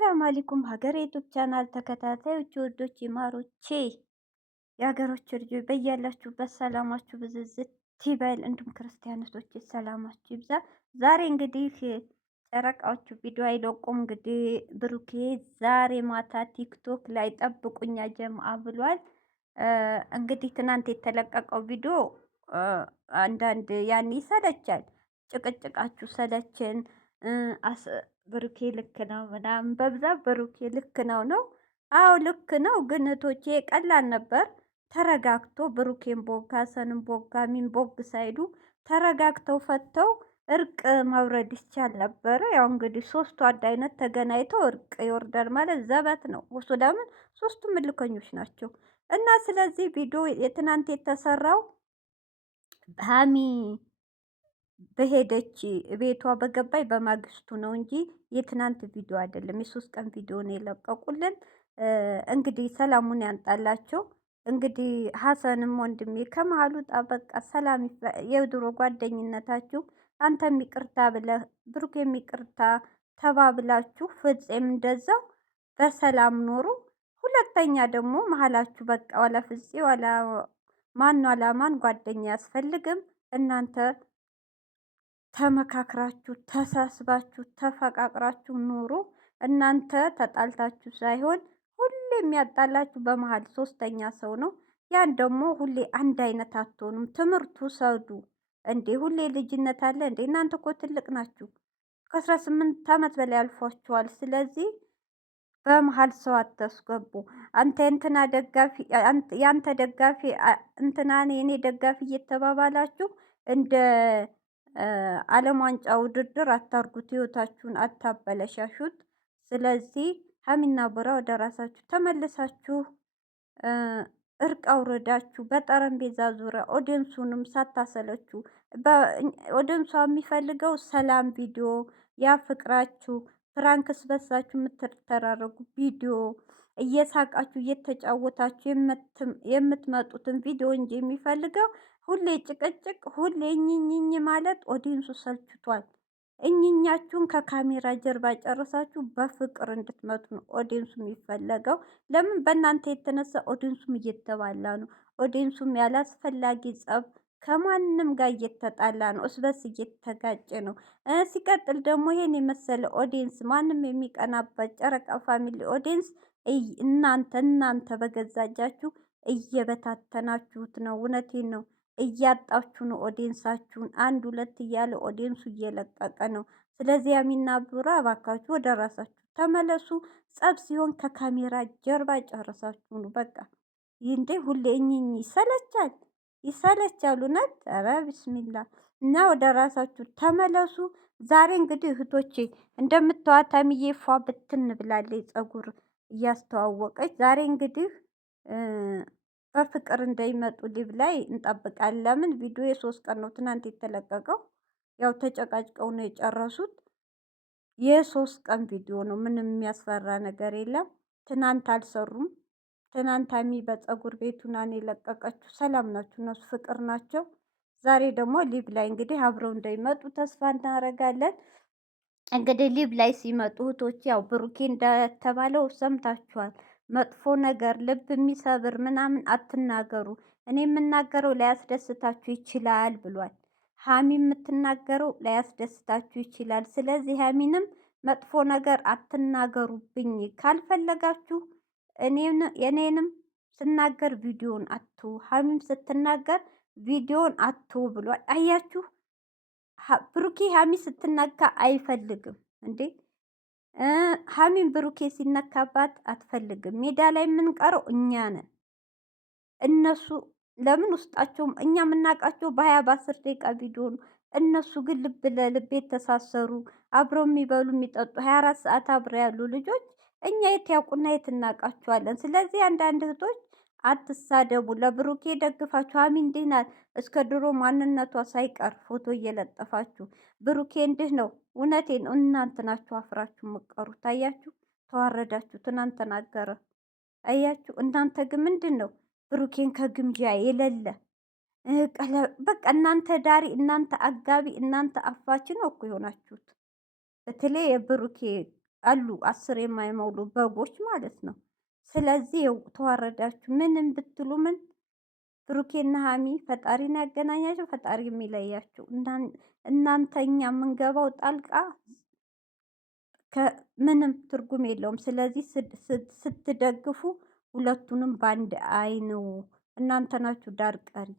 ሰላም አለይኩም ሀገር ዩቱብ ቻናል ተከታታዮች ወዶች ማሮቼ የሀገሮች ልጆች በያላችሁበት ሰላማችሁ ብዝዝት ይበል። እንዲሁም ክርስቲያኖች ሰላማችሁ ይብዛ። ዛሬ እንግዲህ ጨረቃዎቹ ቪዲዮ አይለቁም። እንግዲህ ብሩኬ ዛሬ ማታ ቲክቶክ ላይ ጠብቁኛ ጀምአ ብሏል። እንግዲህ ትናንት የተለቀቀው ቪዲዮ አንዳንድ ያን ይሰለቻል። ጭቅጭቃችሁ ሰለችን። ብሩኬ ልክ ነው ምናምን በብዛት ብሩኬ ልክ ነው ነው። አዎ ልክ ነው። ግን እህቶቼ ቀላል ነበር። ተረጋግቶ ብሩኬን ቦጋ ሀሰንን ቦጋ ሚን ቦግ ሳይሉ ተረጋግተው ፈተው እርቅ ማውረድ ይቻል ነበረ። ያው እንግዲህ ሶስቱ አንድ አይነት ተገናኝተው እርቅ ይወርዳል ማለት ዘበት ነው። እሱ ለምን ሶስቱም እልከኞች ናቸው። እና ስለዚህ ቪዲዮ የትናንት የተሰራው ሀሚ በሄደች ቤቷ በገባይ በማግስቱ ነው እንጂ የትናንት ቪዲዮ አይደለም። የሶስት ቀን ቪዲዮ ነው የለቀቁልን። እንግዲህ ሰላሙን ያንጣላቸው። እንግዲህ ሀሰንም ወንድሜ ከመሀሉ በቃ ሰላም የድሮ ጓደኝነታችሁ አንተም ይቅርታ ብለህ ብሩኬም ይቅርታ ተባብላችሁ ፍፄም እንደዛው በሰላም ኖሩ። ሁለተኛ ደግሞ መሀላችሁ በቃ ወላ ፍፄ ወላ ማን አላማን ጓደኛ አያስፈልግም። እናንተ ተመካክራችሁ ተሳስባችሁ ተፈቃቅራችሁ ኑሩ። እናንተ ተጣልታችሁ ሳይሆን ሁሌ የሚያጣላችሁ በመሀል ሶስተኛ ሰው ነው። ያን ደግሞ ሁሌ አንድ አይነት አትሆኑም። ትምህርቱ ሰዱ እንዴ! ሁሌ ልጅነት አለ እንዴ? እናንተ እኮ ትልቅ ናችሁ። ከ18 ዓመት በላይ አልፏችኋል። ስለዚህ በመሀል ሰው አታስገቡ። አንተ እንትና ደጋፊ ያንተ ደጋፊ እንትና የኔ ደጋፊ እየተባባላችሁ እንደ ዓለም ዋንጫ ውድድር አታርጉት። ህይወታችሁን አታበለሻሹት። ስለዚህ ሀሚና ቡራ ወደ ራሳችሁ ተመልሳችሁ እርቅ አውርዳችሁ በጠረጴዛ ዙሪያ ኦዲየንሱንም ሳታሰለችሁ ኦዲየንሷ የሚፈልገው ሰላም ቪዲዮ ያ ፍቅራችሁ ፍራንክስ በሳችሁ የምትተራረጉ ቪዲዮ እየሳቃችሁ እየተጫወታችሁ የምትመጡትን ቪዲዮ እንጂ የሚፈልገው ሁሌ ጭቅጭቅ ሁሌ እኝኝኝ ማለት ኦዲየንሱ ሰልችቷል። እኝኛችሁን ከካሜራ ጀርባ ጨርሳችሁ በፍቅር እንድትመጡ ነው ኦዲየንሱ የሚፈለገው። ለምን በእናንተ የተነሳ ኦዲየንሱም እየተባላ ነው። ኦዲየንሱም ያላስፈላጊ ጸብ ከማንም ጋር እየተጣላ ነው። እስበስ እየተጋጨ ነው። ሲቀጥል ደግሞ ይሄን የመሰለ ኦዲየንስ ማንም የሚቀናበት ጨረቃ ፋሚሊ ኦዲየንስ እናንተ በገዛ እጃችሁ እየበታተናችሁት ነው። እውነቴን ነው። እያጣችሁ ነው። ኦዲየንሳችሁን አንድ ሁለት እያለ ኦዲየንሱ እየለቀቀ ነው። ስለዚህ ሀሚና ቡራ እባካችሁ ወደ ራሳችሁ ተመለሱ። ጸብ ሲሆን ከካሜራ ጀርባ ጨርሳችሁ ነው በቃ። ይህ እንዴ ሁሌ እኝኝ ይሰለቻል፣ ይሰለቻል እውነት። ኧረ ቢስሚላ እና ወደ ራሳችሁ ተመለሱ። ዛሬ እንግዲህ እህቶቼ እንደምታዋት ሀሚዬ ፏ ብትን ብላለች፣ ፀጉር እያስተዋወቀች። ዛሬ እንግዲህ በፍቅር እንዳይመጡ ሊብ ላይ እንጠብቃለን። ለምን ቪዲዮ የሶስት ቀን ነው ትናንት የተለቀቀው። ያው ተጨቃጭቀው ነው የጨረሱት። የሶስት ቀን ቪዲዮ ነው። ምንም የሚያስፈራ ነገር የለም። ትናንት አልሰሩም። ትናንት ሀሚ በፀጉር ቤቱ ናን የለቀቀችው። ሰላም ናቸው እነሱ ፍቅር ናቸው። ዛሬ ደግሞ ሊብ ላይ እንግዲህ አብረው እንዳይመጡ ተስፋ እናደርጋለን። እንግዲህ ሊብ ላይ ሲመጡ እህቶች ያው ብሩኬ እንደተባለው ሰምታችኋል። መጥፎ ነገር ልብ የሚሰብር ምናምን አትናገሩ። እኔ የምናገረው ላያስደስታችሁ ይችላል ብሏል። ሀሚ የምትናገረው ላያስደስታችሁ ይችላል። ስለዚህ ሀሚንም መጥፎ ነገር አትናገሩብኝ ካልፈለጋችሁ እኔንም ስናገር ቪዲዮን አቱ ሀሚም ስትናገር ቪዲዮን አቱ ብሏል። አያችሁ ብሩኬ ሀሚ ስትነካ አይፈልግም እንዴ? ሀሚን ብሩኬ ሲነካባት አትፈልግም። ሜዳ ላይ የምንቀረው እኛ ነን። እነሱ ለምን ውስጣቸውም እኛ የምናውቃቸው በ20 በ10 ደቂቃ ቪዲዮ ነው። እነሱ ግን ልብ ለልብ የተሳሰሩ አብረው የሚበሉ የሚጠጡ 24 ሰዓት አብረው ያሉ ልጆች እኛ የት ያውቁና የት እናውቃቸዋለን። ስለዚህ አንዳንድ እህቶች አትሳደቡ። ለብሩኬ ደግፋችሁ ሀሚ እንዲህ ናት እስከ ድሮ ማንነቷ ሳይቀር ፎቶ እየለጠፋችሁ ብሩኬ እንዲህ ነው። እውነቴን እናንተ ናችሁ አፍራችሁ መቀሩ። ታያችሁ፣ ተዋረዳችሁ። ትናንት ተናገረ። አያችሁ። እናንተ ግን ምንድን ነው ብሩኬን ከግምጃ የሌለ በቃ እናንተ ዳሪ፣ እናንተ አጋቢ፣ እናንተ አፋች ነው እኮ የሆናችሁት። በተለይ የብሩኬ አሉ 10 የማይሞሉ በጎች ማለት ነው። ስለዚህ ተዋረዳችሁ ምንም ብትሉ ምን ብሩኬና ሀሚ ፈጣሪን ያገናኛቸው፣ ፈጣሪ የሚለያቸው። እናንተ እኛ የምንገባው ጣልቃ ምንም ትርጉም የለውም። ስለዚህ ስትደግፉ ሁለቱንም በአንድ አይኑ እናንተ ናችሁ ዳር ቀሪ።